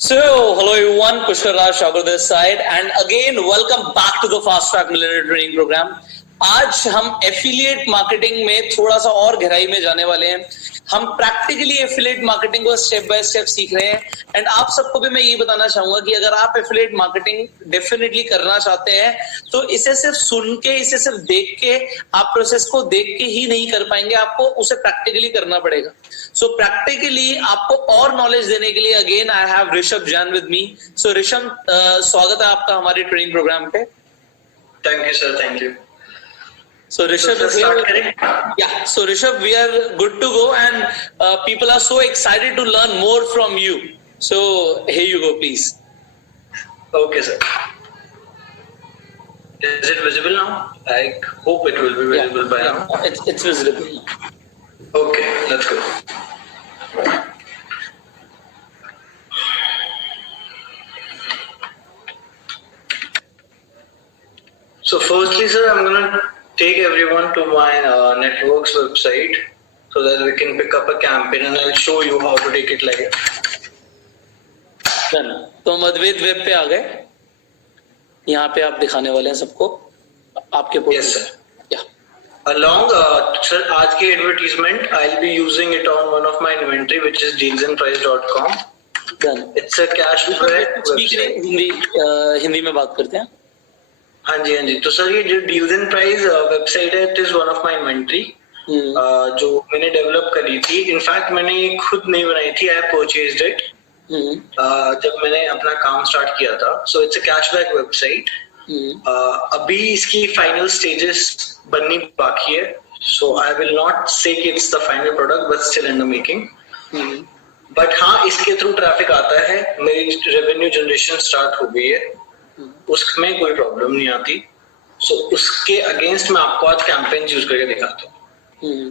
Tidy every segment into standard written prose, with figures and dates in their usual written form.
So, hello everyone, Pushkar Raj Shakur this side and again welcome back to the Fast Track Millionaire Training Program. आज हम affiliate marketing में थोड़ा सा और गहराई में जाने वाले हैं. हम प्रैक्टिकली एफिलिएट मार्केटिंग को स्टेप बाय स्टेप सीख रहे हैं एंड आप सबको भी मैं ये बताना चाहूंगा कि अगर आप एफिलिएट मार्केटिंग डेफिनेटली करना चाहते हैं तो इसे सिर्फ सुन के, इसे सिर्फ देख के, आप प्रोसेस को देख के ही नहीं कर पाएंगे, आपको उसे प्रैक्टिकली करना पड़ेगा. सो प्रैक्टिकली आपको और नॉलेज देने के लिए again I have Rishabh Jain with me. So Rishabh, स्वागत है आपका हमारे ट्रेनिंग प्रोग्राम पे. Thank you sir, thank you. So Rishabh, So Rishabh, we are good to go, and people are so excited to learn more from you. So here you go, please. Okay, sir. Is it visible now? I hope it will be visible by now. It's visible. Okay, let's go. So firstly, sir, I'm gonna take everyone to my networks website so that we can pick up a campaign and I'll show you how to take it live. Done. तो हम अद्वैत web पे आ गए. यहाँ पे आप दिखाने वाले हैं सबको आपके portal. Yes, sir. Yeah. Along, sir, आज की advertisement I'll be using it on one of my inventory which is dealsandprice.com. Done. It's a cashback website. Hindi में बात करते हैं. हाँ जी. तो सर ये जो डील्स एंड प्राइस वेबसाइट है, it is one of my inventory जो मैंने डेवलप करी थी. इनफैक्ट मैंने ये खुद नहीं बनाई थी, आई परचेज्ड इट जब मैंने अपना काम स्टार्ट किया था. So it's a cashback website. अभी इसकी फाइनल स्टेजेस बननी बाकी है. सो आई विल नॉट से कि it's the final product but still in the making. But हाँ, इसके थ्रू ट्रैफिक आता है, मेरी रेवेन्यू जनरेशन स्टार्ट हो गई है, उसमें कोई प्रॉब्लम नहीं आती. सो उसके अगेंस्ट मैं आपको आज कैंपेन यूज करके दिखाता हूँ.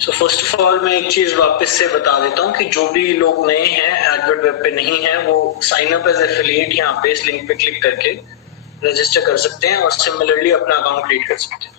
सो फर्स्ट ऑफ ऑल मैं एक चीज वापस से बता देता हूँ कि जो भी लोग नए हैं, एडवर्ट वेब पे नहीं है, वो साइन अप एज एफिलिएट यहाँ पे इस लिंक पे क्लिक करके रजिस्टर कर सकते हैं और सिमिलरली अपना अकाउंट क्रिएट कर सकते हैं.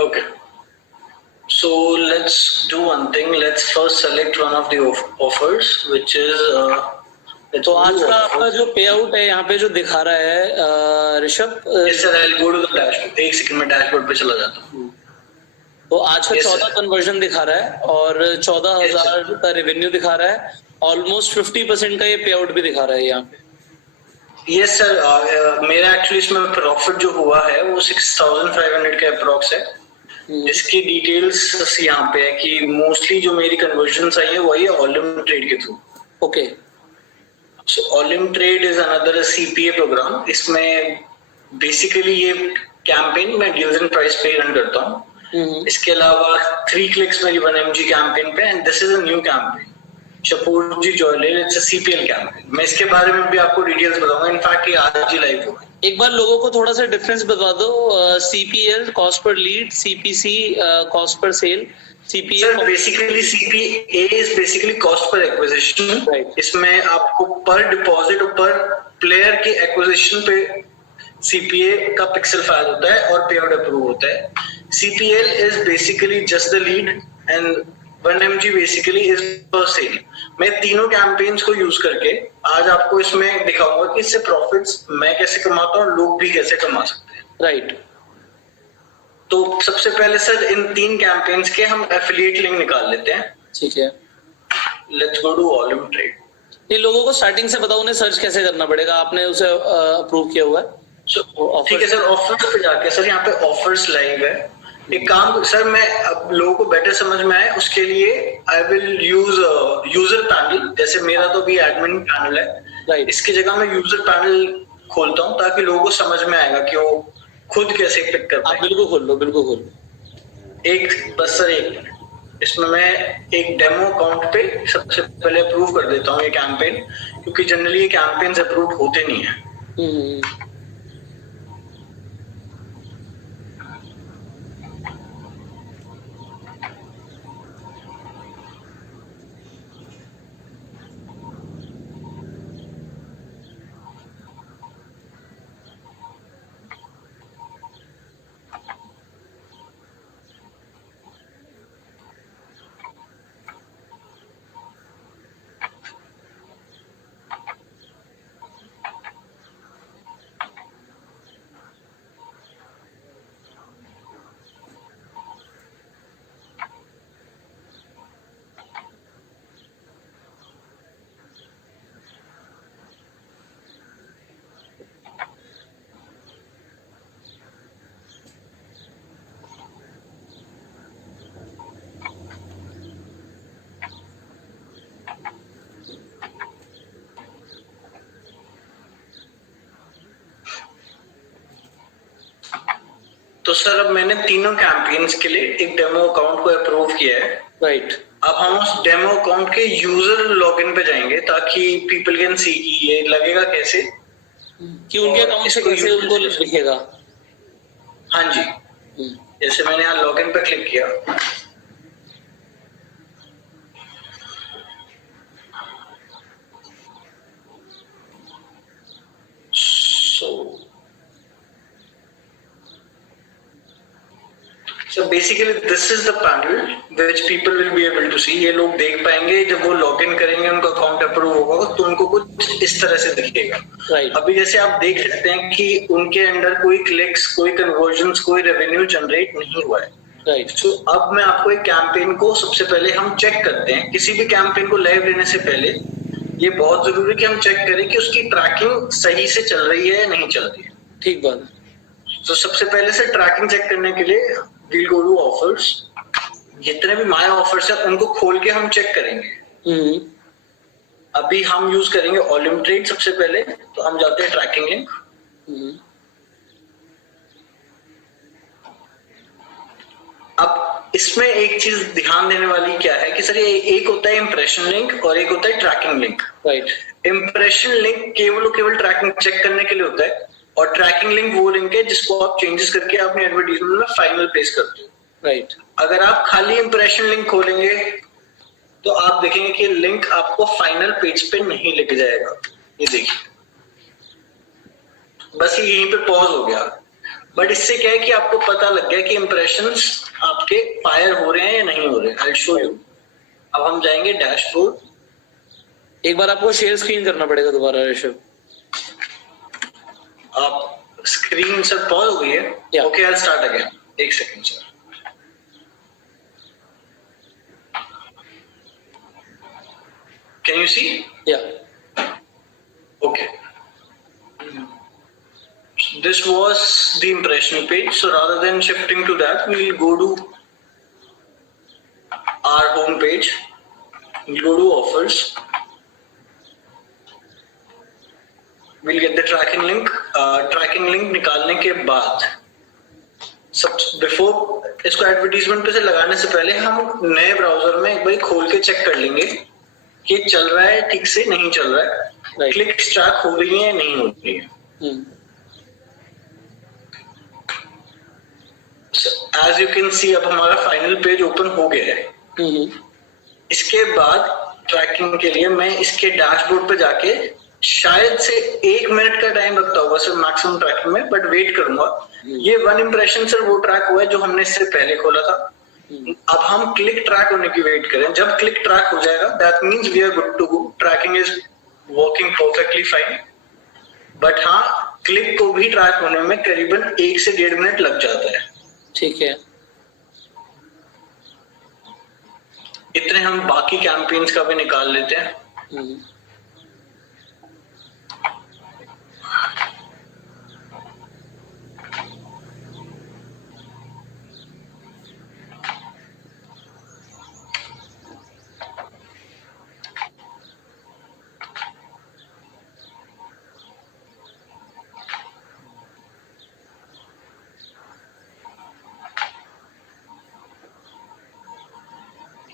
Okay. So let's do one thing. Let's first select one of the offers, which is. तो आज का आपका जो पे आउट है यहाँ पे जो दिखा रहा है Rishabh. Yes sir, I'll go to the dashboard. एक सेकंड में डैशबोर्ड पे चला जाता हूँ. तो आज का 14 कन्वर्जन दिखा रहा है और 14,000 का रेवेन्यू दिखा रहा है. ऑलमोस्ट 50% का ये पे आउट भी दिखा रहा है यहाँ पे. Yes sir, मेरा एक्चुअली इसमें प्रॉफिट जो हुआ है वो 6,500 का अप्रॉक्स है. इसकी डिटेल्स यहाँ पे है कि मोस्टली जो मेरी कन्वर्जन्स आई है वही है ऑलिम ट्रेड के through. Okay. So Olymp trade is another CPA program. इसमें बेसिकली ये कैंपेन मैं डील्स एंड प्राइस पे रन करता हूँ. इसके अलावा 3 क्लिक्स मेरी 1mg कैंपेन पे and this is a new campaign Shapoor ji jewellery. It's a CPL campaign. मैं इसके बारे में भी आपको डिटेल्स बताऊंगा. इनफैक्ट ये आज ही लाइव हुआ है. एक बार लोगों को थोड़ा सा डिफरेंस बता दो. CPL cost per lead, CPC cost per sale, CPA. Basically CPA is basically cost per acquisition. इसमें आपको पर डिपॉजिट और पर प्लेयर के एक्विजिशन पे सीपीए का पिक्सल फायर होता है और पे आउट अप्रूव होता है. CPL is basically just the lead and 1mg basically is पर सेल. मैं तीनों कैंपेन्स को यूज करके आज आपको इसमें दिखाऊंगा कि इससे प्रॉफिट्स मैं कैसे कमाता हूँ, लोग भी कैसे कमा सकते हैं. राइट. तो सबसे पहले सर इन 3 कैंपेन्स के हम एफिलिएट लिंक निकाल लेते हैं. ठीक है. Let's go to Olymp trade. ये लोगों को स्टार्टिंग से बताओ, उन्हें सर्च कैसे करना पड़ेगा. आपने उसे अप्रूव किया हुआ है. ठीक है सर, ऑफर्स पे जाके सर यहाँ पे ऑफर्स लाइव है। एक काम सर, मैं अब लोगों को बेटर समझ में आए उसके लिए I will use user panel. जैसे मेरा तो भी एडमिन पैनल है, इसकी जगह मैं यूजर पैनल खोलता हूँ ताकि लोगों को समझ में आएगा कि वो खुद कैसे पिक कर पाए। बिल्कुल खोल लो, बिल्कुल खोल लो। एक बस सर एक इसमें मैं एक डेमो अकाउंट पे सबसे पहले अप्रूव कर देता हूँ ये कैंपेन, क्योंकि जनरली ये कैंपेन्स अप्रूव होते नहीं है। तो सर अब मैंने तीनों कैंपेन्स के लिए एक डेमो अकाउंट को अप्रूव किया है। राइट। अब हम उस डेमो अकाउंट के यूजर लॉगिन पे जाएंगे ताकि पीपल कैन सी कि ये लगेगा कैसे, कि उनके अकाउंट से कैसे उनको दिखेगा। हाँ जी, जैसे मैंने यहाँ लॉगिन पे क्लिक किया, So basically this is the panel which people will be able to see। ये लोग देख पाएंगे जब वो लॉग इन करेंगे, उनका अकाउंट अप्रूव होगा तो उनको कुछ इस तरह से दिखेगा। right। अभी जैसे आप देख सकते हैं कि उनके अंदर कोई क्लिक्स, कोई कन्वर्जन्स, कोई रेवेन्यू जनरेट नहीं हुआ है। राइट। तो अब मैं आपको एक कैंपेन को सबसे पहले हम चेक करते हैं। किसी भी कैंपेन को लाइव लेने से पहले ये बहुत जरूरी है कि हम चेक करें कि उसकी ट्रैकिंग सही से चल रही है या नहीं चल रही है। ठीक बात। तो सबसे पहले से ट्रैकिंग चेक करने के लिए we'll go to offers। जितने भी माय ऑफर्स है उनको खोल के हम चेक करेंगे। अभी हम यूज करेंगे ऑलिम ट्रेड सबसे पहले, तो हम जाते हैं ट्रैकिंग लिंक। अब इसमें एक चीज ध्यान देने वाली क्या है कि सर ये एक होता है इंप्रेशन लिंक और एक होता है tracking link. Right. Impression link केवल ट्रैकिंग चेक करने के लिए होता है, और ट्रैकिंग लिंक वो लिंक है जिसको आप चेंजेस करके अपने एडवर्टाइजमेंट में फाइनल पेश करते हो। राइट। अगर आप खाली इंप्रेशन लिंक खोलेंगे तो आप देखेंगे कि लिंक आपको फाइनल पेज पे नहीं लेके जाएगा। ये देखिए, बस ये यहीं पे पॉज हो गया। बट इससे क्या है कि आपको पता लग गया कि इंप्रेशंस आपके फायर हो रहे हैं या नहीं हो रहे हैं। I show you. अब हम जाएंगे डैशबोर्ड। एक बार आपको शेयर स्क्रीन करना पड़ेगा दोबारा ऋषभ। आप स्क्रीन सर पॉज हो गई है। Okay, I start again. एक second sir. Can you see? या। Okay, this was the impression page। So rather than shifting to that, we'll go to our home page। We'll go to offers। We'll get the tracking link। Tracking link निकालने के बाद सब before इसको advertisement पे से लगाने से पहले हम नए ब्राउजर में एक बार खोल के चेक कर लेंगे कि चल रहा है ठीक से, नहीं चल रहा है, क्लिक्स ट्रैक हो रही है नहीं हो रही है। एज यू कैन सी अब हमारा फाइनल पेज ओपन हो गया है। इसके बाद ट्रैकिंग के लिए मैं इसके डैशबोर्ड पे जाके शायद से 1 मिनट का टाइम लगता होगा सर मैक्सिमम ट्रैकिंग में, बट वेट करूंगा। ये 1 इंप्रेशन सर वो ट्रैक हुआ है जो हमने इससे पहले खोला था। अब हम क्लिक ट्रैक होने की वेट करें। जब क्लिक ट्रैक हो जाएगा that means we are good to go. Tracking is working perfectly fine. But हाँ, क्लिक को भी ट्रैक होने में करीबन 1 से 1.5 मिनट लग जाता है। ठीक है। इतने हम बाकी कैंपेन्स का भी निकाल लेते हैं।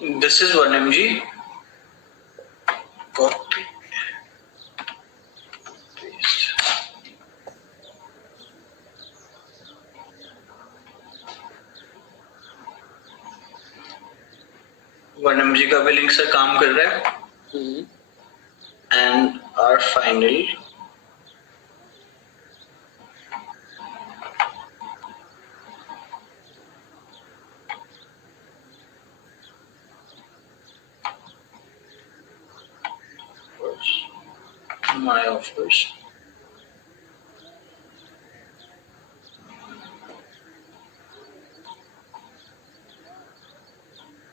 This is 1 mg. Copy. Paste. One mg का भी लिंक सर काम कर रहा है. And our final my offers.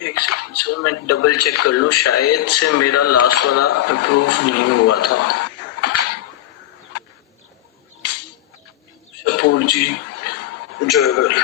एक सेकंड सर, मैं डबल चेक कर लूं, शायद से मेरा लास्ट वाला अप्रूव नहीं हुआ था. शपूर जी जयगढ़.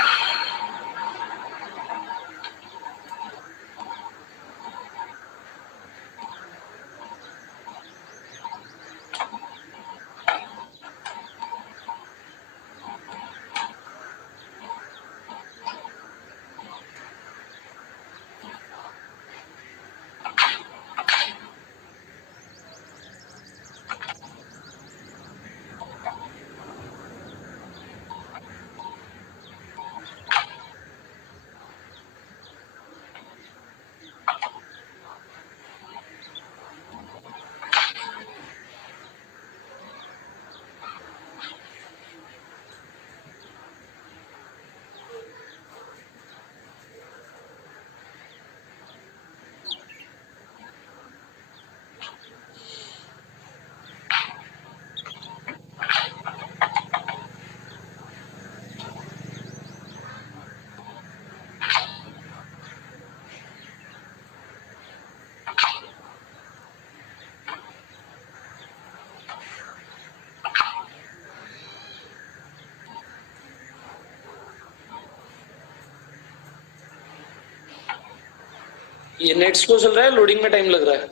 ये नेट स्लो चल रहा है, लोडिंग में टाइम लग रहा है?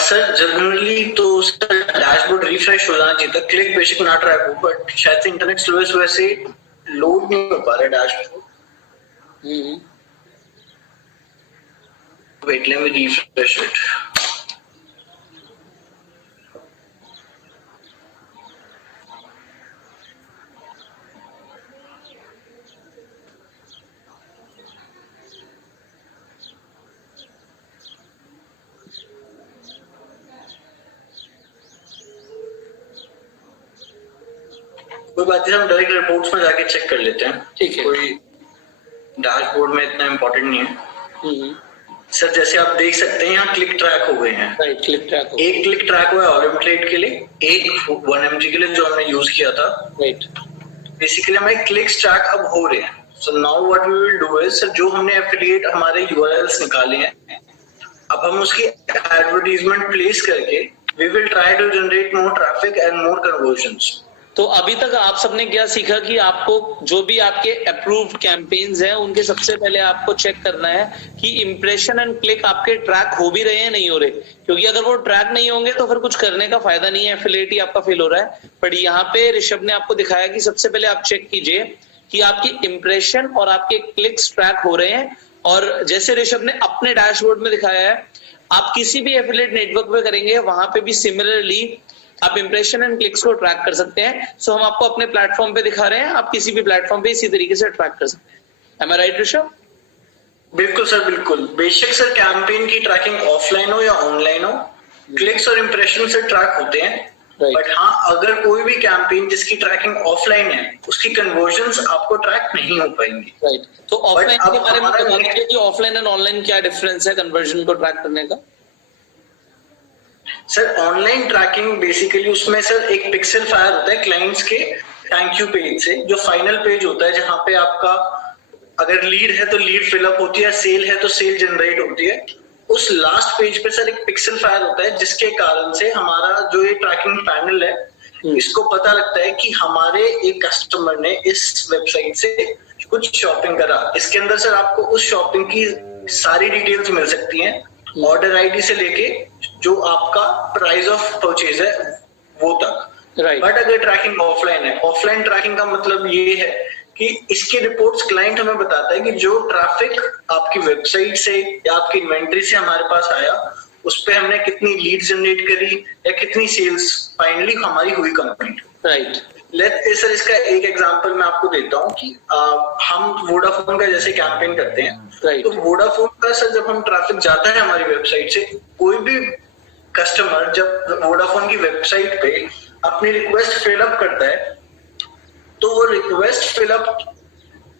सर जनरली तो सर डैशबोर्ड रिफ्रेश हो जाना चाहिए था, क्लिक बेसिक ना ट्रैक हो, बट शायद से इंटरनेट स्लो इस वजह से लोड नहीं हो पा रहा है dashboard. Wait let me refresh it. कोई बात नहीं, हम डायरेक्ट रिपोर्ट्स में जाके चेक कर लेते हैं. ठीक है. कोई डैशबोर्ड में इतना इम्पोर्टेंट नहीं है. सर जैसे आप देख सकते हैं यहाँ क्लिक ट्रैक हो गए हैं. राइट, क्लिक ट्रैक हो. एक क्लिक ट्रैक हुआ है ओलम्प्लेट के लिए, एक 1 mg के लिए जो हमने यूज किया था. राइट. बेसिकली हमारे क्लिक्स ट्रैक अब हो रहे हैं. So now what we will do is, sir जो हमने एफिलिएट हमारे यूआरएल्स निकाले हैं, अब हम उसकी एडवर्टाइजमेंट प्लेस करके we will try to generate more traffic and more conversions. तो अभी तक आप सबने क्या सीखा कि आपको जो भी आपके अप्रूव्ड कैंपेन्स हैं उनके सबसे पहले आपको चेक करना है कि इंप्रेशन एंड क्लिक आपके ट्रैक हो भी रहे हैं, नहीं हो रहे. क्योंकि अगर वो ट्रैक नहीं होंगे तो फिर कुछ करने का फायदा नहीं है, एफिलिएट ही आपका फेल हो रहा है. बट यहाँ पे ऋषभ ने आपको दिखाया कि सबसे पहले आप चेक कीजिए कि आपकी इंप्रेशन और आपके क्लिक्स ट्रैक हो रहे हैं. और जैसे ऋषभ ने अपने डैशबोर्ड में दिखाया है, आप किसी भी एफिलिएट नेटवर्क पे करेंगे वहां पे भी सिमिलरली आप इंप्रेशन एंड क्लिक्स को ट्रैक कर सकते हैं. सो हम आपको अपने प्लेटफॉर्म पे दिखा रहे हैं, आप किसी भी प्लेटफॉर्म पे इसी तरीके से ट्रैक कर सकते हैं. एम आई राइट ऋषभ? बिल्कुल सर, बिल्कुल. बेशक सर कैंपेन की ट्रैकिंग ऑफलाइन हो या ऑनलाइन हो, क्लिक्स और इंप्रेशन से ट्रैक होते हैं. बट हाँ, अगर कोई भी कैंपेन जिसकी ट्रैकिंग ऑफलाइन है उसकी कन्वर्जन्स आपको ट्रैक नहीं हो पाएंगी. राइट. तो ऑफलाइन के बारे में बताइए कि ऑफलाइन एंड ऑनलाइन क्या डिफरेंस है कन्वर्जन को ट्रैक करने का? सर ऑनलाइन ट्रैकिंग बेसिकली उसमें सर एक पिक्सल फायर होता है क्लाइंट्स के थैंक यू पेज से, जो फाइनल पेज होता है जहां पे आपका अगर लीड है तो लीड फिलअप होती है, सेल है तो सेल जनरेट होती है. उस लास्ट पेज पे सर एक पिक्सल फायर होता है जिसके कारण से हमारा जो ये ट्रैकिंग पैनल है इसको पता लगता है कि हमारे एक कस्टमर ने इस वेबसाइट से कुछ शॉपिंग करा. इसके अंदर सर आपको उस शॉपिंग की सारी डिटेल्स मिल सकती हैं, ऑर्डर आईडी से लेके जो आपका प्राइस ऑफ परचेज है वो तक. राइट. बट अगर ट्रैकिंग ऑफलाइन है, ऑफलाइन ट्रैकिंग का मतलब ये है कि इसकी रिपोर्ट्स क्लाइंट हमें बताता है कि जो ट्रैफिक आपकी वेबसाइट से या आपकी इन्वेंट्री से हमारे पास आया, उस पे हमने कितनी लीड जनरेट करी या कितनी सेल्स फाइनली हमारी हुई कंपनी। राइट। लेट्स सर इसका एक एग्जांपल मैं आपको देता हूँ कि हम वोडाफोन का जैसे कैंपेन करते हैं, Right. तो वोडाफोन का सर जब हम ट्रैफिक जाता है हमारी वेबसाइट से, कोई भी कस्टमर जब वोडाफोन की वेबसाइट पे अपनी रिक्वेस्ट फिलअप करता है, तो वो रिक्वेस्ट फिलअप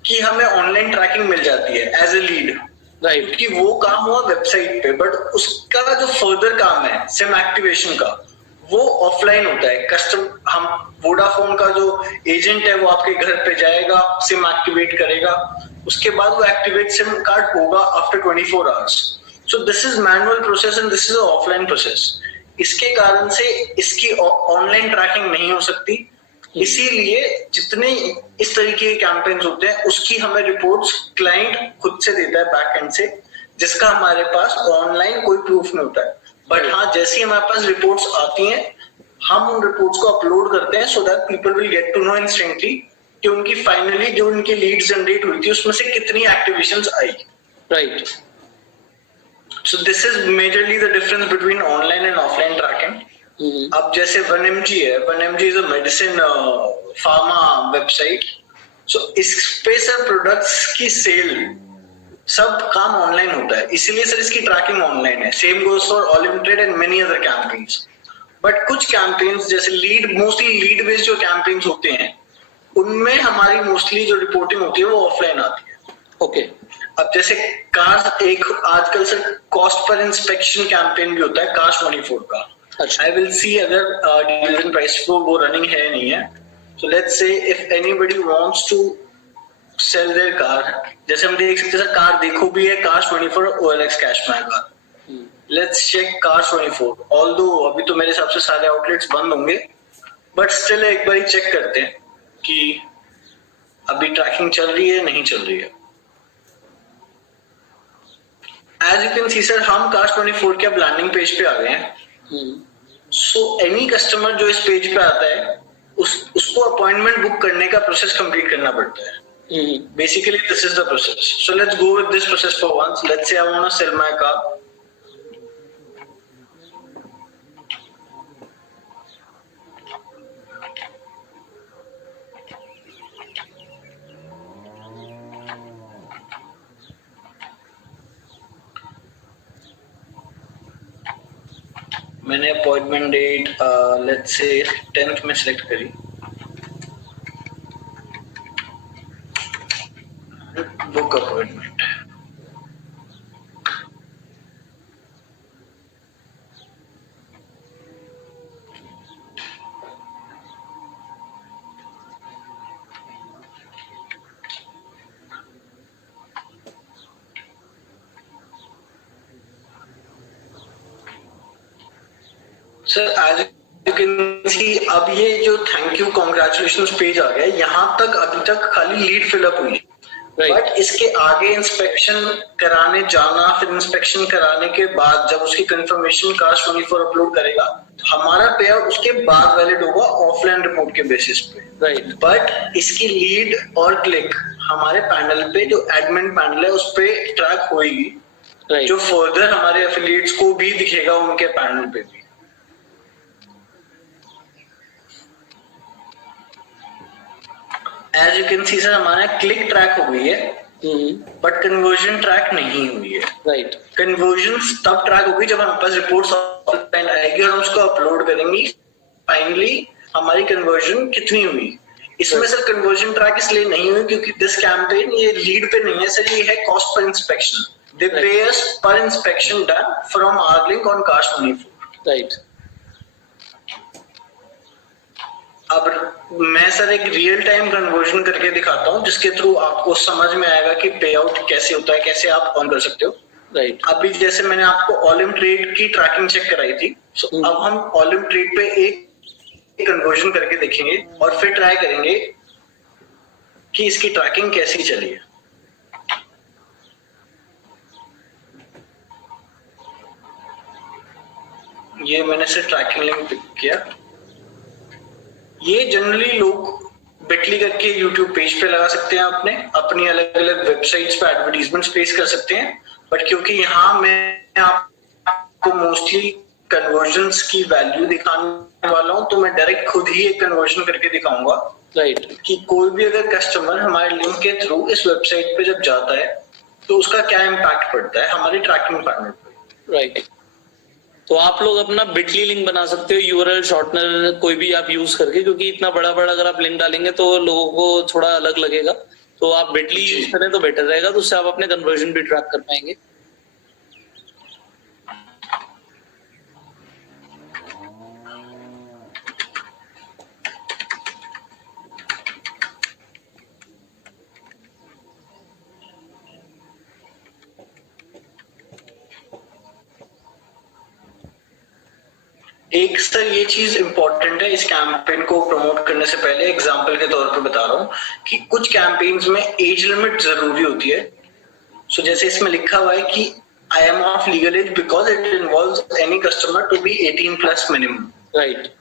की हमें ऑनलाइन ट्रैकिंग मिल जाती है एज ए लीड। राइट। क्योंकि वो काम हुआ वेबसाइट पे, बट उसका जो फर्दर काम है सिम एक्टिवेशन का, वो ऑफलाइन होता है। हम वोडाफोन का जो एजेंट है वो आपके घर पे जाएगा, सिम एक्टिवेट करेगा, उसके बाद वो एक्टिवेट सिम कार्ड होगा after 24 hours. So this is manual process and this is offline process. इसके कारण से इसकी ऑनलाइन ट्रैकिंग नहीं हो सकती। इसीलिए जितने इस तरीके के कैंपेन्स होते हैं उसकी हमें रिपोर्ट्स क्लाइंट खुद से देता है बैक एंड से, जिसका हमारे पास ऑनलाइन कोई प्रूफ नहीं होता है। बट हाँ, जैसी हमारे पास रिपोर्ट्स आती हैं, हम उन रिपोर्ट्स को अपलोड करते हैं so that people will get to know instantly कि उनकी फाइनली जो उनकी लीड जनरेट हुई थी उसमें से कितनी एक्टिवेशंस आई। Right. So this is majorly the difference between online and offline tracking. अब जैसे 1mg है, 1mg is a medicine pharma website. So इस पे सर प्रोडक्ट्स की सेल सब काम ऑनलाइन होता है, इसीलिए सर इसकी ट्रैकिंग ऑनलाइन है। Same goes for Olymp trade and many other campaigns. But कुछ कैंपेन्स जैसे मोस्टली लीड बेस्ड जो कैंपेन्स होते हैं, उनमें हमारी मोस्टली जो रिपोर्टिंग होती है वो ऑफलाइन आती है। ओके। अब जैसे कार्स, एक आजकल sir cost per inspection campaign भी होता है कार्स 24 का। अच्छा। I will see अगर डिवीजन प्राइस को वो रनिंग है नहीं है। So let's say if anybody wants to sell their car, जैसे हम देख सकते हैं कार देखो भी है Cars 24 OLX कैश में car. Let's check Cars 24। Although अभी तो मेरे हिसाब से सारे आउटलेट्स बंद होंगे, बट स्टिल एक बार चेक करते हैं कि अभी ट्रैकिंग चल रही है नहीं चल रही है। As you can see sir, हम Cars 24 के अब लैंडिंग पेज पे आ गए हैं। सो एनी कस्टमर जो इस पेज पे आता है, उसको अपॉइंटमेंट बुक करने का प्रोसेस कंप्लीट करना पड़ता है। Basically this is the process. So let's go with this process for once. Let's say I want to sell my car. मैंने appointment date let's say 10th में सिलेक्ट करी। Book appointment. Sir as you can see, अब ये जो thank you congratulation page आ गया, यहाँ तक अभी तक खाली लीड फिलअप हुई। बट इसके आगे इंस्पेक्शन कराने जाना, फिर इंस्पेक्शन कराने के बाद जब उसकी कंफर्मेशन Cars 24 अपलोड करेगा, हमारा पे आउट उसके बाद वैलिड होगा ऑफलाइन रिपोर्ट के बेसिस पे। राइट। बट इसकी लीड और क्लिक हमारे पैनल पे, जो एडमिन पैनल है उस पे ट्रैक होगी। राइट। जो फर्दर हमारे एफिलिएट्स को भी दिखेगा उनके पैनल पे भी। As you can see sir, हमारा क्लिक ट्रैक हो गई है, बट कन्वर्जन ट्रैक नहीं हुई है। राइट। कन्वर्जन तब ट्रैक होगी जब हमारे पास रिपोर्ट्स ऑनलाइन आएगी और हम उसको अपलोड करेंगे फाइनली हमारी कन्वर्जन कितनी हुई। इसमें सर कन्वर्जन ट्रैक इसलिए नहीं हुई क्योंकि दिस कैंपेन ये लीड पे नहीं है सर, ये है cost per inspection. They pay us per inspection done from our link on Cars 24। Right. अब मैं सर एक रियल टाइम कन्वर्जन करके दिखाता हूँ, जिसके थ्रू आपको समझ में आएगा कि पे आउट कैसे होता है, कैसे आप ऑन कर सकते हो। राइट। अभी जैसे मैंने आपको ऑलिम ट्रेड की ट्रैकिंग चेक कराई थी, अब हम ऑलिम ट्रेड पे एक कन्वर्जन करके देखेंगे और फिर ट्राई करेंगे कि इसकी ट्रैकिंग कैसी चली है। ये मैंने सिर्फ ट्रैकिंग लिंक पिक किया। ये जनरली लोग बिटली करके यूट्यूब पेज पे लगा सकते हैं, अपनी अलग अलग वेबसाइट्स पे एडवर्टीजमेंट प्लेस कर सकते हैं। बट क्योंकि यहाँ मैं आपको मोस्टली कन्वर्जन्स की वैल्यू दिखाने वाला हूँ, तो मैं डायरेक्ट खुद ही एक कन्वर्जन करके दिखाऊंगा। राइट कि कोई भी अगर कस्टमर हमारे लिंक के थ्रू इस वेबसाइट पे जब जाता है तो उसका क्या इम्पैक्ट पड़ता है हमारी ट्रैकिंग पैनल पे। राइट तो आप लोग अपना बिटली लिंक बना सकते हो, यूआरएल शॉर्टनर कोई भी आप यूज करके, क्योंकि इतना बड़ा बड़ा अगर आप लिंक डालेंगे तो लोगों को थोड़ा अलग लगेगा। तो आप बिटली यूज करें तो बेटर रहेगा, तो उससे आप अपने कन्वर्जन भी ट्रैक कर पाएंगे। एक सर ये चीज इंपॉर्टेंट है इस कैंपेन को प्रमोट करने से पहले, एग्जांपल के तौर पे बता रहा हूँ कि कुछ कैंपेन्स में एज लिमिट जरूरी होती है। सो जैसे इसमें लिखा हुआ है कि I am of legal age because it involves any customer to be 18 plus minimum. Right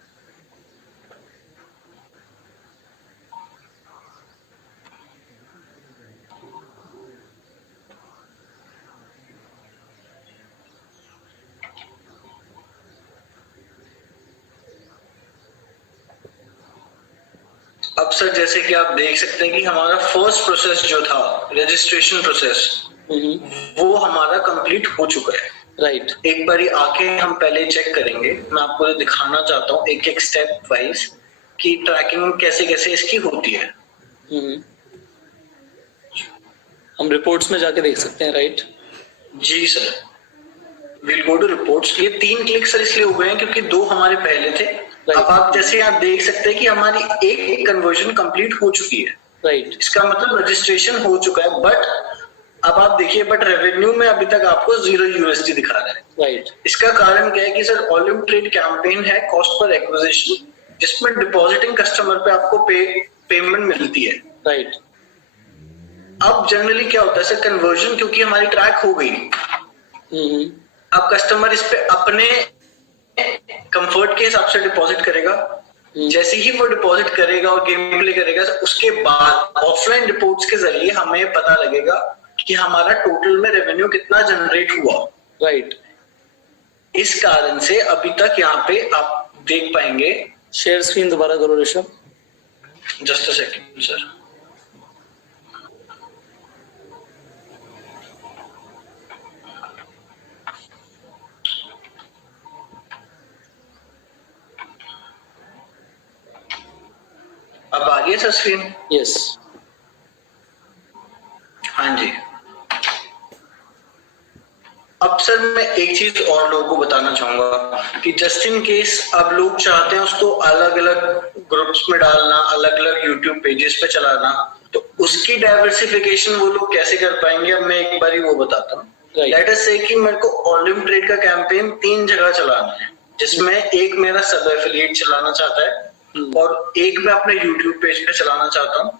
अब सर जैसे कि आप देख सकते हैं कि हमारा फर्स्ट प्रोसेस जो था रजिस्ट्रेशन प्रोसेस, वो हमारा कंप्लीट हो चुका है। राइट एक बारी आके हम पहले चेक करेंगे, मैं आपको दिखाना चाहता हूँ एक एक स्टेप वाइज कि ट्रैकिंग कैसे कैसे इसकी होती है। हम रिपोर्ट्स में जाके देख सकते हैं। राइट जी sir, will go to reports. ये 3 क्लिक सर इसलिए हो गए हैं क्योंकि 2 हमारे पहले थे। अब आप जैसे आप देख सकते हैं कि हमारी एक कन्वर्जन कंप्लीट हो चुकी है। राइट इसका मतलब रजिस्ट्रेशन हो चुका है। बट अब आप देखिए, बट रेवेन्यू में अभी तक आपको 0 यूएसडी दिखा रहा है। राइट इसका कारण क्या है कि सर ऑलिव ट्रेड कैंपेन है कॉस्ट पर एक्विजिशन, जिसमें डिपॉजिटिंग कस्टमर पे आपको पेमेंट मिलती है। राइट अब जनरली क्या होता है सर, कन्वर्जन क्योंकि हमारी ट्रैक हो गई, अब कस्टमर इस पे अपने कंफर्ट के हिसाब से डिपॉजिट करेगा। जैसे ही वो डिपॉजिट करेगा और गेम प्ले करेगा, उसके बाद ऑफलाइन रिपोर्ट्स के जरिए हमें पता लगेगा कि हमारा टोटल में रेवेन्यू कितना जनरेट हुआ। राइट इस कारण से अभी तक यहाँ पे आप देख पाएंगे। शेयर स्क्रीन दोबारा करो Rishabh. Just a second sir. अब आ गई सर स्क्रीन? यस हाँ जी। अब सर मैं एक चीज और लोगों को बताना चाहूंगा कि जस्ट इन केस अब लोग चाहते हैं उसको अलग अलग ग्रुप्स में डालना, अलग अलग यूट्यूब पेजेस पे चलाना, तो उसकी डाइवर्सिफिकेशन वो लोग कैसे कर पाएंगे, अब मैं एक बार वो बताता हूँ। लेट अस से कि मेरे को ऑलिव ट्रेड का कैंपेन 3 जगह चलाना है, जिसमें एक मेरा सब एफिलिएट चलाना चाहता है और एक मैं अपने यूट्यूब पेज पे चलाना चाहता हूँ,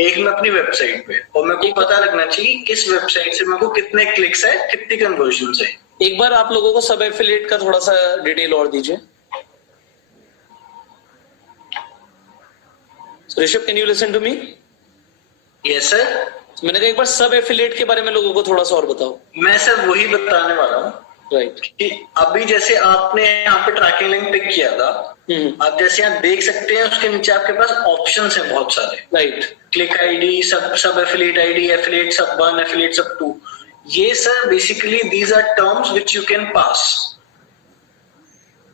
एक मैं अपनी वेबसाइट पे, और मेरे को पता लगना चाहिए किस वेबसाइट से मेरे को कितने क्लिक्स है, कितनी कन्वर्जन है। एक बार आप लोगों को सब एफिलिएट का थोड़ा सा डिटेल और दीजिए। Rishabh, can you listen to me? Yes sir. मैंने कहा एक बार सब एफिलिएट के बारे में लोगों को थोड़ा सा और बताओ। मैं सर वही बताने वाला हूँ। राइट कि अभी जैसे आपने यहाँ पे ट्रैकिंग लिंक पिक किया था, आप जैसे यहाँ देख सकते हैं उसके नीचे आपके पास ऑप्शंस हैं बहुत सारे। Right click ID, sub affiliate ID, affiliate sub 1, affiliate sub 2। ये sir basically these are terms which you can pass.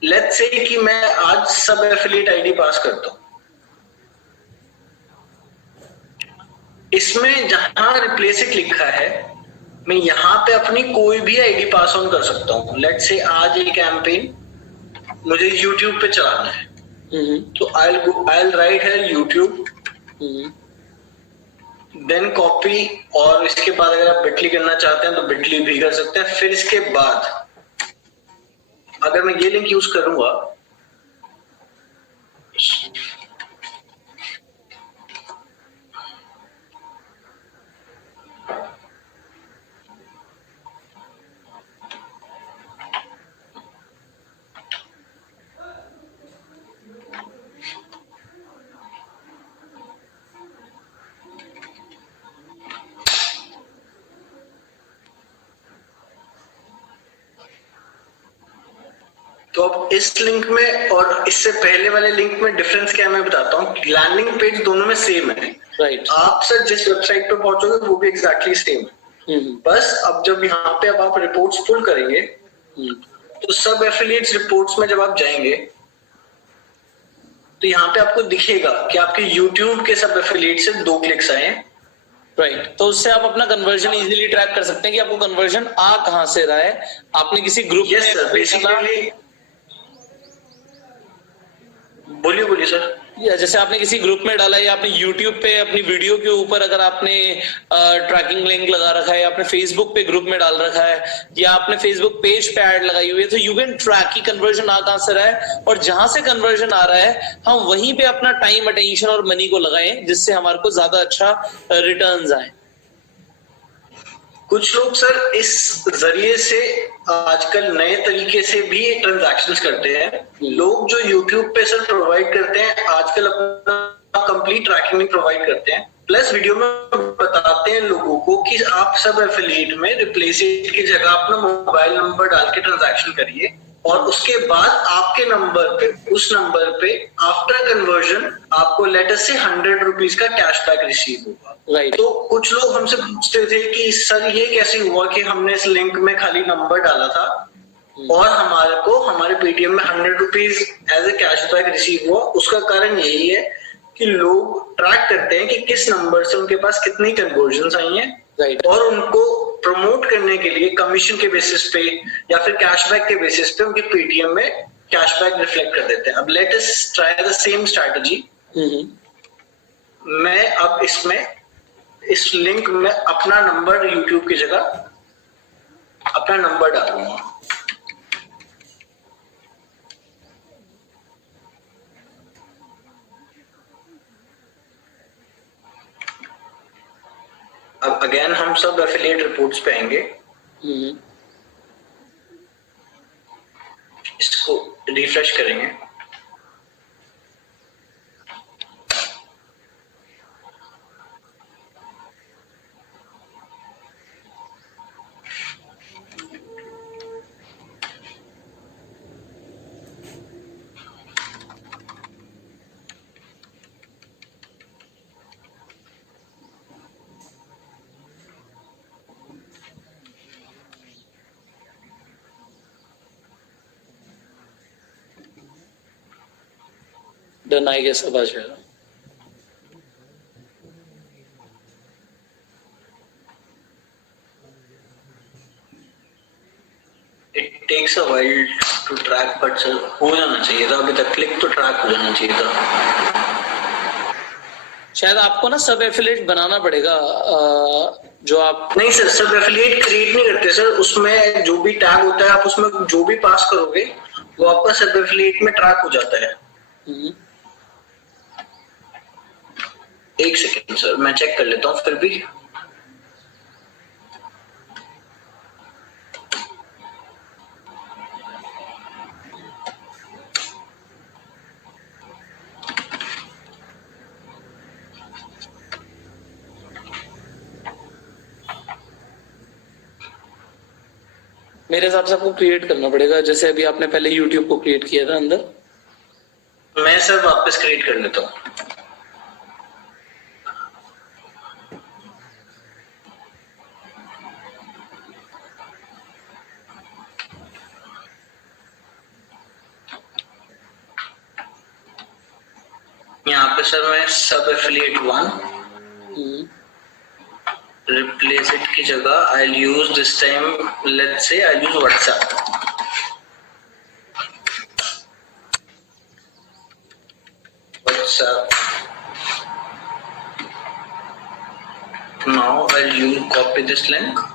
Let's say कि मैं आज सब एफिलिएट आईडी पास करता हूँ, इसमें जहां रिप्लेस इट लिखा है मैं यहाँ पे अपनी कोई भी आईडी पास ऑन कर सकता हूँ। लेट्स से आज ये कैंपेन मुझे यूट्यूब पे चलाना है, तो I'll राइट है यूट्यूब, देन कॉपी, और इसके बाद अगर आप बिटली करना चाहते हैं तो बिटली भी कर सकते हैं। फिर इसके बाद अगर मैं ये लिंक यूज करूंगा, तो अब इस लिंक में और इससे पहले वाले लिंक में डिफरेंस क्या है मैं बताता हूँ। लैंडिंग पेज दोनों में सेम है, राइट। आप सर जिस वेबसाइट पे पहुंचोगे वो भी एग्जैक्टली सेम है। बस अब जब यहाँ पे अब आप रिपोर्ट्स पुल करेंगे तो सब एफिलिएट्स रिपोर्ट्स में जब आप जाएंगे तो यहाँ पे आपको दिखेगा कि आपके YouTube के सब एफिलिएट से 2 क्लिक्स आए हैं। राइट। तो उससे आप अपना कन्वर्जन इजीली ट्रैक कर सकते हैं कि आपको कन्वर्जन आ कहां से रहा है। आपने किसी ग्रुप यस सर, बेसिकली बोलिए बोलिए सर। या जैसे आपने किसी ग्रुप में डाला या आपने यूट्यूब पे अपनी वीडियो के ऊपर अगर आपने ट्रैकिंग लिंक लगा रखा है, आपने फेसबुक पे ग्रुप में डाल रखा है या आपने फेसबुक पेज पे ऐड लगाई हुई है, तो यू कैन ट्रैक की कन्वर्जन आ कहां से रहा है और जहां से कन्वर्जन आ रहा है हम वहीं पे अपना टाइम, अटेंशन और मनी को लगाएं जिससे हमारे को ज्यादा अच्छा रिटर्न्स आए। कुछ लोग सर इस जरिए से आजकल नए तरीके से भी ट्रांजैक्शंस करते हैं। लोग जो YouTube पे सर प्रोवाइड करते हैं आजकल अपना कंप्लीट ट्रैकिंग नहीं प्रोवाइड करते हैं, प्लस वीडियो में बताते हैं लोगों को कि आप सब एफिलिएट में रिप्लेस इट की जगह अपना मोबाइल नंबर डाल के ट्रांजैक्शन करिए और उसके बाद आपके नंबर पे, उस नंबर पे आफ्टर कन्वर्जन आपको लेटर से 100 रुपीज का कैशबैक रिसीव होगा। Right. तो कुछ लोग हमसे पूछते थे कि सर ये कैसे हुआ कि हमने इस लिंक में खाली नंबर डाला था और हमारे को हमारे पेटीएम में 100 rupees as a cashback receive हुआ। उसका कारण यही है कि लोग ट्रैक करते हैं कि किस नंबर से उनके पास कितनी कन्वर्जन आई हैं। Right. और उनको प्रमोट करने के लिए कमीशन के बेसिस पे या फिर कैशबैक के बेसिस पे उनके पेटीएम में कैशबैक रिफ्लेक्ट कर देते हैं। अब let us try the same strategy. मैं अब इसमें इस लिंक में अपना नंबर YouTube की जगह अपना नंबर डालूंगा। अब अगेन हम सब एफिलिएट रिपोर्ट्स पे आएंगे। इसको रिफ्रेश करेंगे। डन, आई गेस अब आ जाएगा। It takes a while to track, but sir हो जाना चाहिए था अभी तक। क्लिक तो ट्रैक हो जाना चाहिए था। शायद आपको ना सब एफिलिएट बनाना पड़ेगा। जो आप नहीं सर, सब एफिलिएट क्रिएट नहीं करते सर। उसमें जो भी टैग होता है आप उसमें जो भी पास करोगे वो आपका सब एफिलिएट में ट्रैक हो जाता है। एक सेकेंड सर, मैं चेक कर लेता हूँ फिर भी। मेरे हिसाब से आपको क्रिएट करना पड़ेगा, जैसे अभी आपने पहले YouTube को क्रिएट किया था अंदर। मैं सर वापस क्रिएट कर लेता हूँ। यहाँ पे सर मैं सब एफिलिएट 1 रिप्लेस इट की जगह I use this time, let's say I use WhatsApp. Now I'll use copy this link.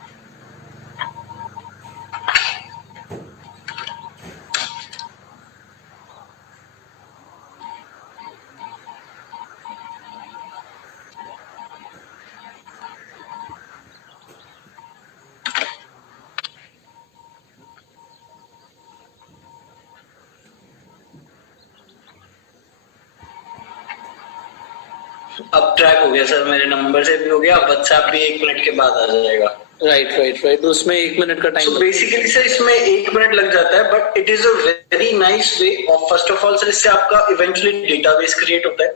अब ट्रैक हो गया सर, मेरे नंबर से भी हो गया। अब व्हाट्सएप भी 1 मिनट के बाद आ जाएगा। राइट, तो उसमें 1 मिनट का टाइम। सो बेसिकली सर इसमें 1 मिनट लग जाता है, but it is a very nice way of, first of all sir इससे आपका इवेंचुअली डेटाबेस क्रिएट होता है,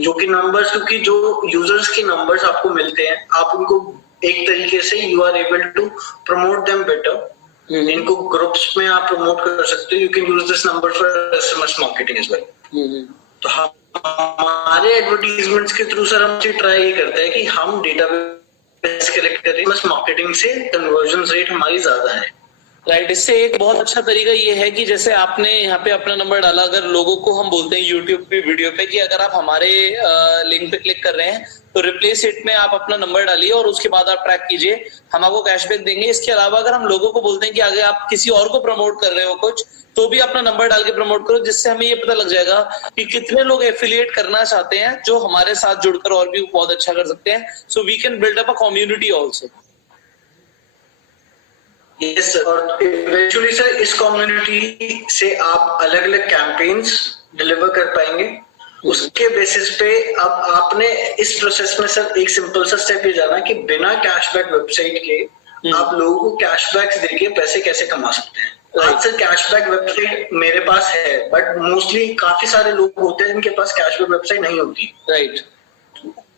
जो कि नंबर्स, क्योंकि जो यूजर्स के नंबर्स आपको मिलते हैं, आप उनको एक तरीके से you are able to promote them better. इनको ग्रुप्स में आप प्रमोट कर सकते हो, you can use this number for SMS marketing as well. तो हमारे एडवर्टीजमेंट्स के थ्रू सर हम ट्राई ये करते हैं कि हम डेटाबेस कलेक्ट करें, बस मार्केटिंग से कन्वर्जन रेट हमारी ज्यादा है। राइट, इससे एक बहुत अच्छा तरीका ये है कि जैसे आपने यहाँ पे अपना नंबर डाला, अगर लोगों को हम बोलते हैं यूट्यूब पे वीडियो पे कि अगर आप हमारे लिंक पे क्लिक कर रहे हैं तो रिप्लेस इट में आप अपना नंबर डालिए और उसके बाद आप ट्रैक कीजिए, हम आपको कैशबैक देंगे। इसके अलावा अगर हम लोगों को बोलते हैं कि अगर आप किसी और को प्रमोट कर रहे हो कुछ, तो भी अपना नंबर डाल के प्रमोट करो, जिससे हमें ये पता लग जाएगा कि कितने लोग एफिलिएट करना चाहते हैं जो हमारे साथ जुड़कर और भी बहुत अच्छा कर सकते हैं। So we can build up a community also. Yes sir, और इवेंचुअली सर इस कम्युनिटी से आप अलग अलग कैंपेन्स डिलीवर कर पाएंगे। उसके बेसिस पे अब आपने इस प्रोसेस में सर एक सिंपल सा स्टेप ये जाना कि बिना कैशबैक वेबसाइट के आप लोगों को कैशबैक्स देके पैसे कैसे कमा सकते हैं। आज सर कैशबैक वेबसाइट मेरे पास है, बट मोस्टली काफी सारे लोग होते हैं जिनके पास कैशबैक वेबसाइट नहीं होती। राइट,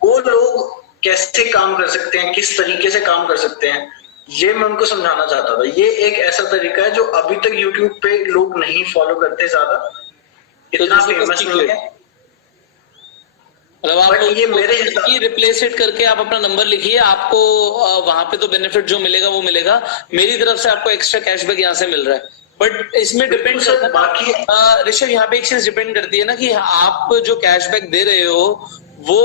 वो लोग कैसे काम कर सकते हैं, किस तरीके से काम कर सकते हैं, ये मैं उनको समझाना चाहता था। ये एक ऐसा तरीका है जो अभी तक यूट्यूब पे लोग नहीं फॉलो करते, ज्यादा इतना फेमस नहीं है। मतलब आप ये मेरे हिसाब रिप्लेस इट करके आप अपना नंबर लिखिए, आपको वहां पे तो बेनिफिट जो मिलेगा वो मिलेगा, मेरी तरफ से आपको एक्स्ट्रा कैशबैक यहाँ से मिल रहा है। बट इसमें डिपेंड करता है बाकी ऋषभ, यहाँ पे एक चीज डिपेंड करती है ना कि आप जो कैशबैक दे रहे हो वो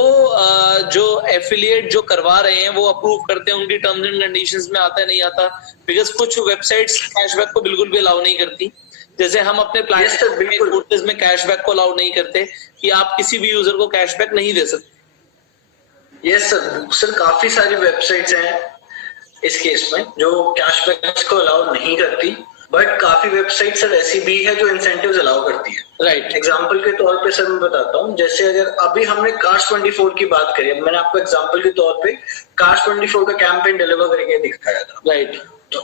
जो एफिलिएट जो करवा रहे हैं वो अप्रूव करते हैं, उनकी टर्म्स एंड कंडीशंस में आता है नहीं आता। बिकॉज कुछ वेबसाइट्स कैशबैक को बिल्कुल भी अलाउ नहीं करती, जैसे हम अपने कोर्सेज में कैशबैक को अलाउ नहीं करते कि आप किसी भी यूजर को कैशबैक नहीं दे सकते। यस सर, काफी सारी वेबसाइट्स हैं इस केस में जो कैशबैक को अलाउ नहीं करती, बट काफी वेबसाइट सर ऐसी भी है जो इंसेंटिव्स अलाउ करती है। राइट, एग्जाम्पल के तौर पे सर मैं बताता हूँ, जैसे अगर अभी हमने Cars24 की बात करी, मैंने आपको एग्जाम्पल के तौर पे Cars24 का कैंपेन डिलीवर करके दिखाया था। राइट, तो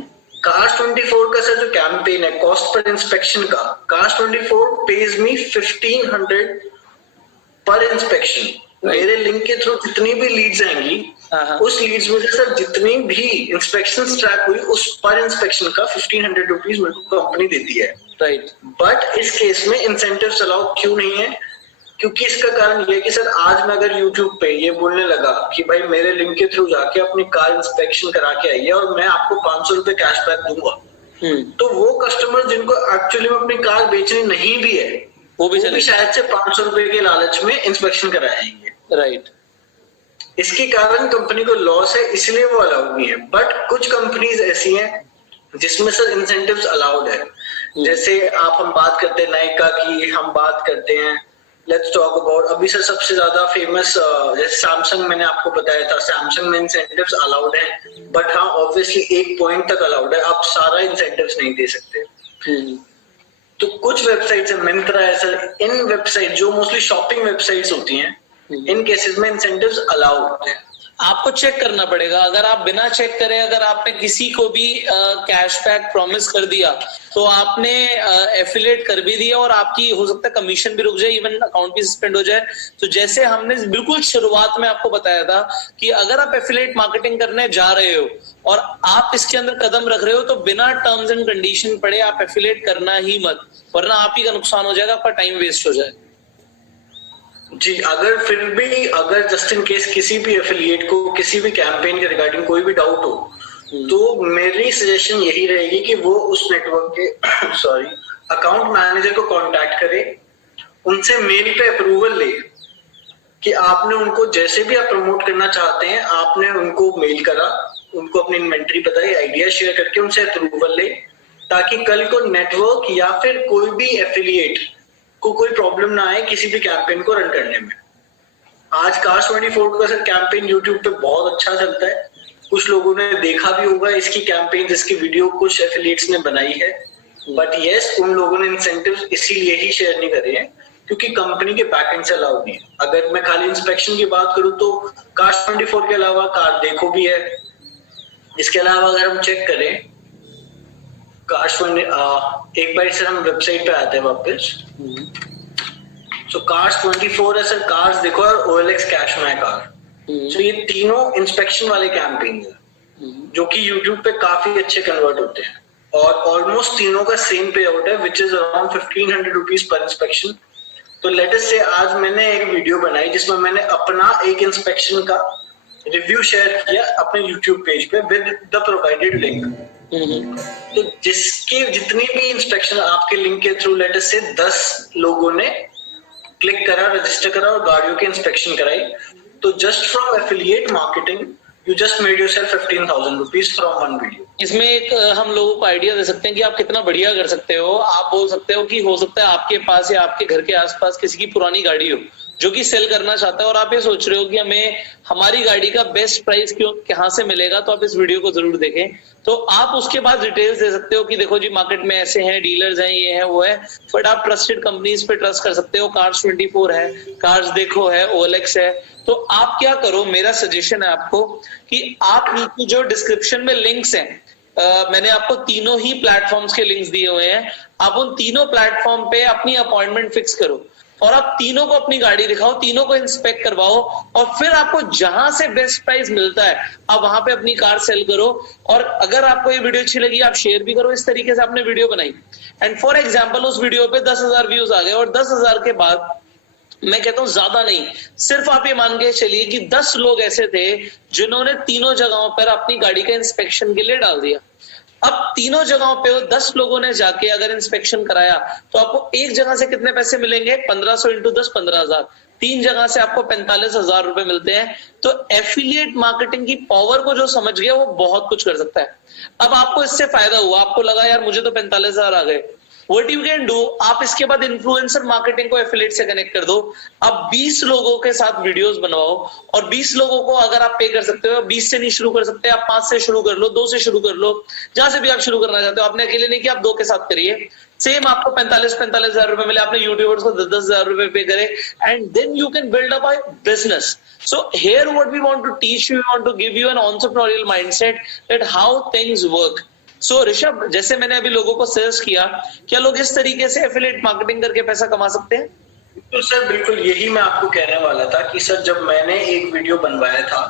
Cars24 का सर जो कैंपेन है कॉस्ट पर इंस्पेक्शन का, Cars24 पेज मी 1500 पर इंस्पेक्शन। मेरे लिंक के थ्रू जितनी भी लीड्स आएंगी, उस लीड्स में से सर जितनी भी इंस्पेक्शन ट्रैक हुई उस पर इंस्पेक्शन का 1500 रुपीज मेरे को कंपनी देती है। राइट, बट इस केस में इंसेंटिव्स अलाउ क्यों नहीं है? क्योंकि इसका कारण ये है कि सर आज मैं अगर यूट्यूब पे ये बोलने लगा कि भाई मेरे लिंक के थ्रू जाके अपनी कार इंस्पेक्शन करा के आइए और मैं आपको 500 रुपए कैशबैक दूंगा, तो वो कस्टमर जिनको एक्चुअली में अपनी कार बेचनी नहीं भी है वो भी शायद से 500 रुपए के लालच में इंस्पेक्शन कराएंगे। राइट, इसके कारण कंपनी को लॉस है, इसलिए वो अलाउड नहीं है। बट कुछ कंपनीज ऐसी हैं जिसमें सर इंसेंटिव्स अलाउड है। जैसे आप हम बात करते हैं नाइका की, हम बात करते हैं, लेट्स टॉक अबाउट अभी सर सबसे ज्यादा फेमस जैसे सैमसंग, मैंने आपको बताया था सैमसंग में इंसेंटिव्स अलाउड है, बट हाँ ऑब्वियसली एक पॉइंट तक अलाउड है, आप सारा इंसेंटिव्स नहीं दे सकते। तो कुछ वेबसाइट्स है, मिंत्रा है सर, इन वेबसाइट जो मोस्टली शॉपिंग वेबसाइट्स होती हैं, इन केसेस में इंसेंटिव्स अलाउड होते हैं। आपको चेक करना पड़ेगा, अगर आप बिना चेक करे अगर आपने किसी को भी कैशबैक प्रॉमिस कर दिया तो आपने एफिलिएट कर भी दिया और आपकी हो सकता है कमीशन भी रुक जाए, इवन अकाउंट भी सस्पेंड हो जाए। तो जैसे हमने बिल्कुल शुरुआत में आपको बताया था कि अगर आप एफिलिएट मार्केटिंग करने जा रहे हो और आप इसके अंदर कदम रख रहे हो तो बिना टर्म्स एंड कंडीशन पढ़े आप एफिलिएट करना ही मत, वरना आप ही का नुकसान हो जाएगा, आपका टाइम वेस्ट हो जाएगा। जी, अगर फिर भी अगर जस्ट इन केस किसी भी एफिलिएट को किसी भी कैंपेन के रिगार्डिंग कोई भी डाउट हो तो मेरी सजेशन यही रहेगी कि वो उस नेटवर्क के अकाउंट मैनेजर को कांटेक्ट करे, उनसे मेल पे अप्रूवल ले कि आपने उनको जैसे भी आप प्रमोट करना चाहते हैं आपने उनको मेल करा, उनको अपनी इन्वेंटरी बताई, आइडिया शेयर करके उनसे अप्रूवल ले, ताकि कल को नेटवर्क या फिर कोई भी एफिलिएट को कोई प्रॉब्लम ना आए किसी भी कैंपेन को रन करने में। आज Cars24 का सर कैंपेन यूट्यूब पे बहुत अच्छा चलता है, कुछ लोगों ने देखा भी होगा इसकी कैंपेन, जिसकी वीडियो कुछ एफिलिएट्स ने बनाई है, बट यस उन लोगों ने इंसेंटिव्स इसीलिए ही शेयर नहीं करे हैं क्योंकि कंपनी के बैकएंड से अलाउड नहीं है। अगर मैं खाली इंस्पेक्शन की बात करूं तो Cars24 के अलावा कार देखो भी है, इसके अलावा अगर हम चेक करें कार्स, एक बार सर हम वेबसाइट पे आते हैं वापस। सो कार्स 24 है सर, कार्स देखो और OLX कैश माय कार। सो ये तीनों इंस्पेक्शन वाले कैंपेन है जो कि यूट्यूब पे काफी अच्छे कन्वर्ट होते हैं और ऑलमोस्ट तीनों का सेम पे आउट है which is around 1500 rupees per inspection. तो लेट अस से आज मैंने एक वीडियो बनाई जिसमें मैंने अपना एक इंस्पेक्शन का रिव्यू शेयर किया अपने यूट्यूब पेज पे विद द प्रोवाइडेड लिंक। तो जिसके जितनी भी इंस्पेक्शन आपके लिंक के थ्रू लेट अस से 10 लोगों ने क्लिक करा, रजिस्टर करा और गाड़ियों की इंस्पेक्शन कराई, तो just from affiliate marketing you just made yourself 15,000 rupees from one video. इसमें एक हम लोगों को आइडिया दे सकते हैं कि आप कितना बढ़िया कर सकते हो। आप बोल सकते हो कि हो सकता है आपके पास या आपके घर के आसपास किसी की पुरानी गाड़ी हो जो कि सेल करना चाहता है और आप ये सोच रहे हो कि हमें हमारी गाड़ी का बेस्ट प्राइस कहाँ से मिलेगा, तो आप इस वीडियो को जरूर देखें। तो आप उसके बाद डिटेल्स दे सकते हो कि देखो जी मार्केट में ऐसे हैं, डीलर्स हैं, ये है वो है, बट आप ट्रस्टेड कंपनीज पे ट्रस्ट कर सकते हो। कार्स 24 है, कार्स देखो है, OLX है। तो आप क्या करो, मेरा सजेशन है आपको कि आप नीचे जो डिस्क्रिप्शन में लिंक्स हैं, मैंने आपको तीनों ही प्लेटफॉर्म्स के लिंक्स दिए हुए हैं। आप उन तीनों प्लेटफॉर्म पे अपनी अपॉइंटमेंट फिक्स करो और आप तीनों को अपनी गाड़ी दिखाओ, तीनों को इंस्पेक्ट करवाओ और फिर आपको जहां से बेस्ट प्राइस मिलता है आप वहां पे अपनी कार सेल करो। और अगर आपको ये वीडियो अच्छी लगी आप शेयर भी करो। इस तरीके से आपने वीडियो बनाई एंड फॉर एग्जांपल उस वीडियो पे 10,000 व्यूज आ गए और 10,000 के बाद मैं कहता हूं ज्यादा नहीं, सिर्फ आप ये मान के चलिए कि 10 लोग ऐसे थे जिन्होंने तीनों जगहों पर अपनी गाड़ी का इंस्पेक्शन के लिए डाल दिया। अब तीनों जगहों पे 10 लोगों ने जाके अगर इंस्पेक्शन कराया तो आपको एक जगह से कितने पैसे मिलेंगे? 1500 इंटू 10 15,000। 3 जगह से आपको 45,000 रुपए मिलते हैं। तो एफिलिएट मार्केटिंग की पावर को जो समझ गया वो बहुत कुछ कर सकता है। अब आपको इससे फायदा हुआ, आपको लगा यार मुझे तो 45,000 आ गए, व्हाट यू कैन डू, आप इसके बाद इन्फ्लुएंसर मार्केटिंग को एफिलिएट से कनेक्ट कर दो। आप 20 लोगों के साथ वीडियोस बनवाओ और 20 लोगों को अगर आप पे कर सकते हो, 20 से नहीं शुरू कर सकते आप 5 से शुरू कर लो, 2 से शुरू कर लो, जहां से भी आप शुरू करना चाहते हो। आपने अकेले नहीं किया, आप 2 के साथ करिए, सेम आपको 45,000 रुपए मिले, आपने यूट्यूबर्स को 10,000 रुपए पे करे and then you can build up a business. So here what we want to teach you, we want to give you an entrepreneurial mindset that how things work. So Rishabh, जैसे मैंने अभी लोगों को सजेस्ट किया, क्या लोग इस तरीके से एफिलिएट मार्केटिंग करके पैसा कमा सकते हैं? तो सर बिल्कुल यही मैं आपको कहने वाला था कि सर जब मैंने एक वीडियो बनवाया था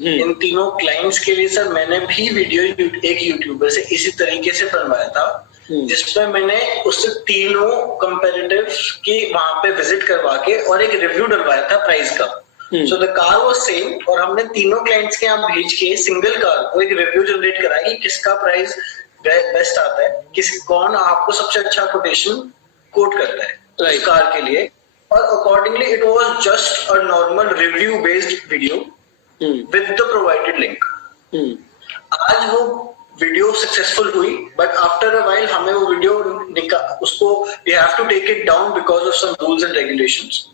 इन तीनों क्लाइंट्स के लिए, सर मैंने भी वीडियो एक यूट्यूबर से इसी तरीके से बनवाया था जिसमें मैंने उससे तीनों कंपैरेटिव की वहां पे विजिट करवा के और एक रिव्यू डलवाया था प्राइस का। So the car was same और हमने तीनों क्लाइंट्स के यहाँ भेज के सिंगल कार को एक रिव्यू जनरेट कराया कि किसका प्राइस बेस्ट आता है, कौन आपको सबसे अच्छा कोटेशन कोट करता है उस कार के लिए। और accordingly it was just a normal review based video with the provided link. आज वो वीडियो सक्सेसफुल हुई बट आफ्टर अ व्हाइल हमें वो वीडियो उसको we have to take it down because of some rules and regulations.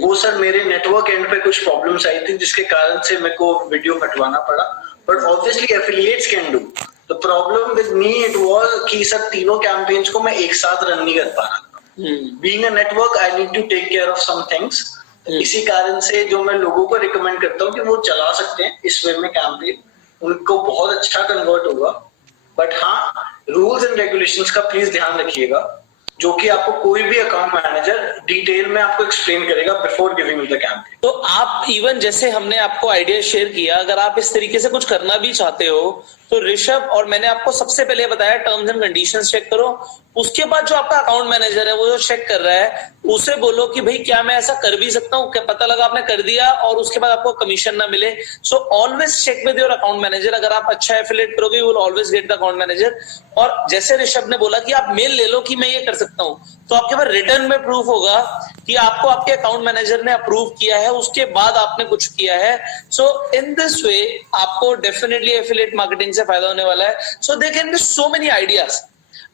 वो sir मेरे network end पे कुछ प्रॉब्लम्स आई थी जिसके कारण से मेरे को वीडियो हटवाना पड़ा, but obviously affiliates can do. The problem with me it was कि सर तीनों कैंपेन्स को मैं एक साथ रन नहीं कर पा रहा। Being a network I need to take care of some things. इसी कारण से जो मैं लोगों को रिकमेंड करता हूँ कि वो चला सकते हैं इस वे में कैंपेन, उनको बहुत अच्छा कन्वर्ट होगा। बट हाँ, रूल्स एंड रेगुलेशंस का प्लीज ध्यान रखिएगा जो कि आपको कोई भी अकाउंट मैनेजर डिटेल में आपको एक्सप्लेन करेगा बिफोर गिविंग द कैंपेन। तो आप इवन जैसे हमने आपको आइडिया शेयर किया, अगर आप इस तरीके से कुछ करना भी चाहते हो तो ऋषभ, और मैंने आपको सबसे पहले बताया टर्म्स एंड कंडीशंस चेक करो। उसके बाद जो आपका अकाउंट मैनेजर है वो जो चेक कर रहा है उसे बोलो कि भाई क्या मैं ऐसा कर भी सकता हूँ, क्या पता लगा आपने कर दिया और उसके बाद आपको कमीशन ना मिले। So always check with your account manager. अगर आप अच्छा एफिलिएट करोगे you will always get the account manager. और जैसे ऋषभ ने बोला कि आप मेल ले लो कि मैं ये कर सकता हूँ, तो आपके पास रिटर्न में प्रूफ होगा कि आपको आपके अकाउंट मैनेजर ने अप्रूव किया है, उसके बाद आपने कुछ किया है। सो इन दिस वे आपको डेफिनेटली एफिलिएट मार्केटिंग से फायदा होने वाला है। So there can be so many ideas.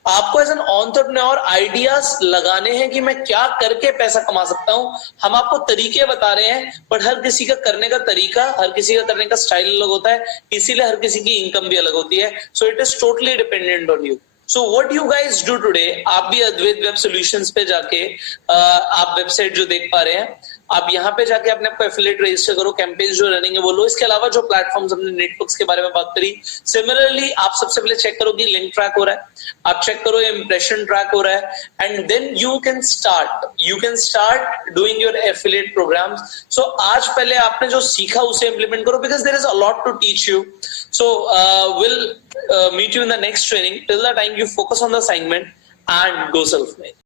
आपको एज एन एंटरप्रेन्योर आइडियाज लगाने हैं कि मैं क्या करके पैसा कमा सकता हूं। हम आपको तरीके बता रहे हैं बट हर किसी का करने का तरीका, हर किसी का करने का स्टाइल अलग होता है, इसीलिए हर किसी की इनकम भी अलग होती है। So it is totally dependent on you. So what you guys do today, आप भी अद्वैत वेब सॉल्यूशंस पे जाके आप वेबसाइट जो देख पा रहे हैं आप यहाँ पे जाके अपने आपको एफिलिएट रजिस्टर करो, कैंपेन जो रनिंग है वो लो। इसके अलावा जो प्लेटफॉर्म्स हमने नेटवर्क्स के बारे में बात करी, सिमिलरली आप सबसे पहले चेक करो कि लिंक ट्रैक हो रहा है, आप चेक करो इंप्रेशन ट्रैक हो रहा है, and then you can start doing your affiliate programs. So आज पहले आपने जो सीखा उसे इंप्लीमेंट करो, because there is a lot to teach you. So will meet you in the next training. Till that time, you focus on the assignment and go self-made.